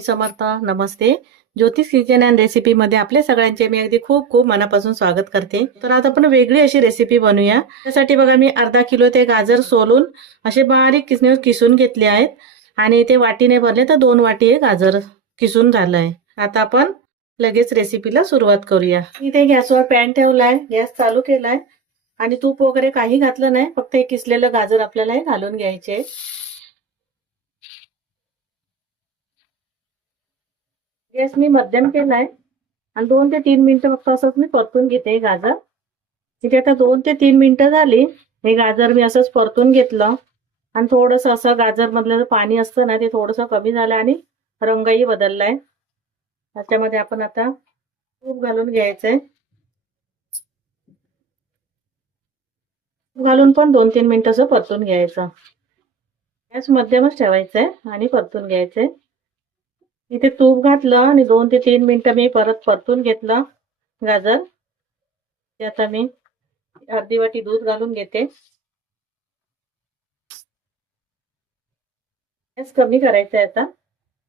समर्थ नमस्ते. ज्योतिष kitchen and recipe मध्ये आपल्या सगळ्यांचे मी अगदी खूप खूप मनापासून स्वागत करते. तर आज आपण वेगळी अशी रेसिपी बनवूया. त्यासाठी बघा मी अर्धा किलो ते गाजर सोलून असे बारीक किसून घेतले आहेत आणि ते वाटीने भरले तर 2 वाटी हे गाजर किसून झालंय. आता आपण लगेच रेसिपीला सुरुवात करूया. इथे गॅसवर पॅन ठेवलाय, गॅस चालू केलाय आणि तूप वगैरे काही घातलं नाही, फक्त हे किसलेलं गाजर आपल्याला हे घालून घ्यायचे. गॅस मी मध्यम केलाय आणि 2 ते 3 मिनिटं फक्त असंच मी परतून घेते गाजर. इथे आता 2 ते 3 मिनिटं झाली. हे गाजर मी असंच परतून घेतलं आणि थोडंसं असं गाजर मधलं पाणी असतं ना ते थोडंसं कमी झालं आणि रंगही बदललाय. त्याच्यामध्ये आपण आता तूप घालून घ्यायचंय. घालून पण 2-3 मिनिटं असं परतून घ्यायचं. गॅस मध्यमच ठेवायचंय आणि परतून घ्यायचंय. इथे तूप घातलं आणि 2 ते 3 मिनिटं मी परत परतून घेतलं गाजर. ते आता मी अर्धी वाटी दूध घालून घेते. गॅस कमी करायचा आहे आता.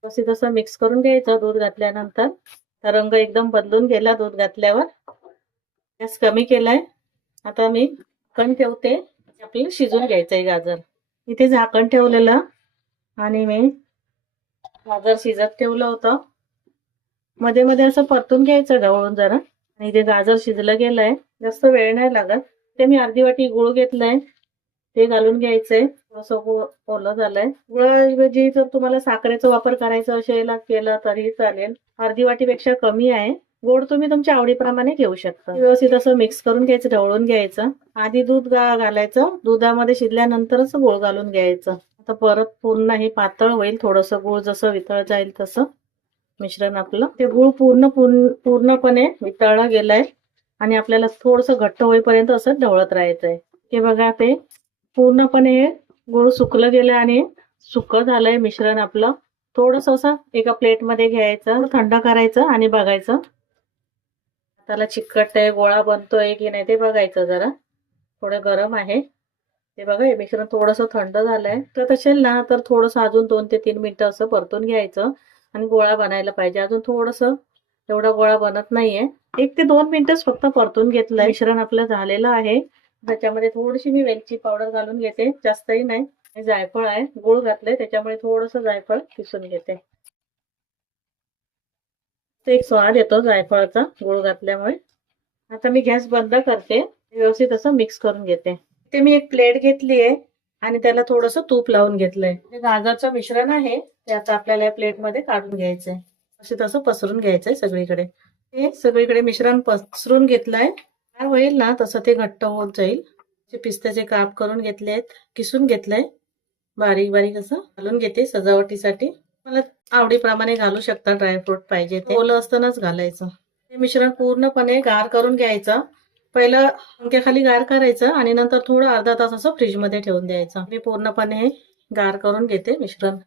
तसं मिक्स करून घ्यायचं दूध घातल्यानंतर. रंग एकदम बदलून गेला दूध घातल्यावर. गॅस कमी केलाय. आता मी झाकण ठेवते. आपल्याला शिजून घ्यायचंय गाजर. इथे झाकण ठेवलेलं आणि मी गाजर शिजत ठेवलं होतं. मध्ये मध्ये असं परतून घ्यायचं ढवळून जरा. आणि इथे गाजर शिजलं गेलंय, जास्त वेळ नाही लागत. ते मी अर्धी वाटी गूळ घेतलाय, ते घालून घ्यायचंय. थोडंसं गूळ ओलं झालंय. गुळाऐवजी जर तुम्हाला साखरेचा वापर करायचा असेल केला तरी चालेल. अर्धी वाटीपेक्षा कमी आहे. गोड तुम्ही तुमच्या आवडीप्रमाणे घेऊ शकता. व्यवस्थित असं मिक्स करून घ्यायचं, ढवळून घ्यायचं. आधी दूध घालायचं, दुधामध्ये शिजल्यानंतरच गूळ घालून घ्यायचं. आता परत पूर्ण हे पातळ होईल. थोडंसं गूळ जसं वितळ जाईल तसं मिश्रण आपलं. ते गूळ पूर्णपणे वितळला गेलाय आणि आपल्याला थोडंसं घट्ट होईपर्यंत असं ढवळत राहायचंय. ते बघा ते पूर्णपणे गूळ सुकलं गेलं आणि सुकं झालंय मिश्रण आपलं. थोडंसं असं एका प्लेटमध्ये घ्यायचं, थंड करायचं आणि बघायचं त्याला चिकट आहे, गोळा बनतोय की नाही ते बघायचं. जरा थोडं गरम आहे ते बघा. हे मिश्रण थोडंसं थंड झालंय तर असेल ना तर थोडंसं अजून 2 ते 3 मिनिटं असं परतून घ्यायचं आणि गोळा बनायला पाहिजे. अजून थोडंसं एवढा गोळा बनत नाहीये. 1 ते 2 मिनिटच फक्त परतून घेतलंय. मिश्रण आपलं झालेलं आहे. त्याच्यामध्ये थोडीशी मी वेलची पावडर घालून घेते, जास्तही नाही. जायफळ आहे, गूळ घातलंय त्याच्यामुळे थोडंसं जायफळ किसून घेते. तो एक स्वाद येतो जायफळाचा गूळ घातल्यामुळे. आता मी गॅस बंद करते. व्यवस्थित असं मिक्स करून घेते. ते मी एक प्लेट घेतली आहे आणि त्याला थोडंसं तूप लावून घेतलंय. हे गाजरचं मिश्रण आहे ते आता आपल्याला या प्लेटमध्ये काढून घ्यायचंय. असे तसं पसरून घ्यायचंय सगळीकडे. हे सगळीकडे मिश्रण पसरून घेतलंय. काय होईल ना तसं ते घट्ट होत जाईल. पिस्त्याचे काप करून घेतले आहेत, किसून घेतलंय बारीक बारीक असं. घालून घेते सजावटीसाठी. मला आवडीप्रमाणे घालू शकता, ड्रायफ्रूट पाहिजे ते. ओलं असतानाच घालायचं. हे मिश्रण पूर्णपणे गार करून घ्यायचं. पहिलं पंख्याखाली गार करायचं आणि नंतर थोडं अर्धा तास असं फ्रीजमध्ये ठेवून द्यायचं. मी पूर्णपणे गार करून घेते मिश्रण.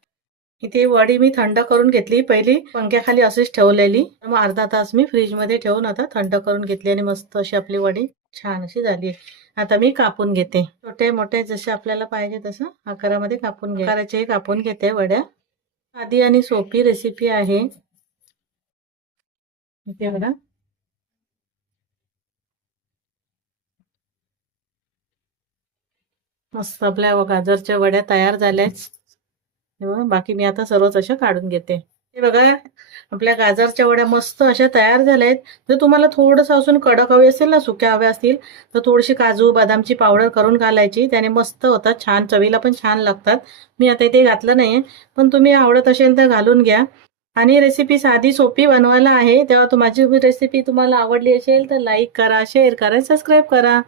इथे वडी मी थंड करून घेतली, पहिली पंख्याखाली अशीच ठेवलेली. मग अर्धा तास मी फ्रीजमध्ये ठेवून आता थंड करून घेतली आणि मस्त अशी आपली वडी छान अशी झाली. आता मी कापून घेते. छोटे मोठे जसे आपल्याला पाहिजे तसं आकारामध्ये कापून आकाराचे कापून घेते वड्या. साधी आणि सोपी रेसिपी आहे. इथे बघा मस्त आपल्या गाजरच्या वड्या तयार झाल्याच. बाकी मी आता सर्वच अशा काढून घेते. हे बघा आपल्या गाजरच्या वड्या मस्त अशा तयार झाल्या आहेत. जर तुम्हाला थोडंसं असून कडक हवे असेल ना, सुक्या हव्या असतील तर थोडीशी काजू बदामची पावडर करून घालायची. त्याने मस्त होतात, छान चवीला पण छान लागतात. मी आता इथे घातलं नाहीये, पण तुम्ही आवडत असेल तर घालून घ्या. आणि रेसिपी साधी सोपी बनवायला आहे. तेव्हा माझी रेसिपी तुम्हाला आवडली असेल तर लाईक करा, शेअर करा, सबस्क्राईब करा.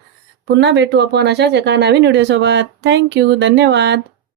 पुन्हा भेटू आपण अशाच एका नवीन व्हिडिओसोबत. थँक्यू, धन्यवाद.